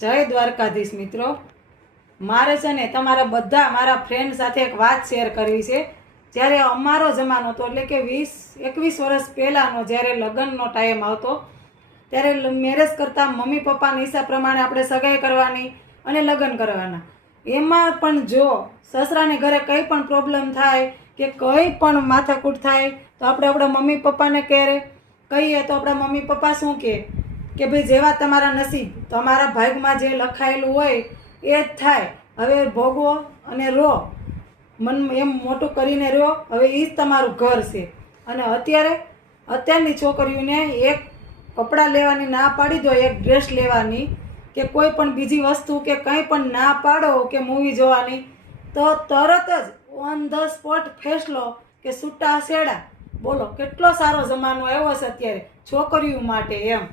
જય દ્વારકાધીશ મિત્રો, મારે છે ને તમારા બધા મારા ફ્રેન્ડ સાથે એક વાત શેર કરવી છે. જ્યારે અમારો જમાનો હતો એટલે કે 20-21 વર્ષ પહેલાંનો જ્યારે લગ્નનો ટાઈમ આવતો ત્યારે મેરેજ કરતાં મમ્મી પપ્પાના હિસાબ પ્રમાણે આપણે સગાઈ કરવાની અને લગ્ન કરવાના. એમાં પણ જો સસરાને ઘરે કંઈ પણ પ્રોબ્લેમ થાય કે કંઈ પણ માથાકૂટ થાય તો આપણે આપણા મમ્મી પપ્પાને કહીએ તો આપણા મમ્મી પપ્પા શું કહે કે ભાઈ જેવા તમારા નસીબ, તમારા ભાગમાં જે લખાયેલું હોય એ જ થાય. હવે ભોગવો અને રહો, મન એમ મોટું કરીને રહો, હવે એ જ તમારું ઘર છે. અને અત્યારની છોકરીઓને એક કપડાં લેવાની ના પાડી દો, એક ડ્રેસ લેવાની કે કોઈ પણ બીજી વસ્તુ કે કંઈ પણ ના પાડો કે મૂવી જોવાની, તો તરત જ ઓન ધ સ્પોટ ફેસલો કે છૂટા છેડા. બોલો કેટલો સારો જમાનો આવ્યો છે અત્યારે છોકરીઓ માટે એમ.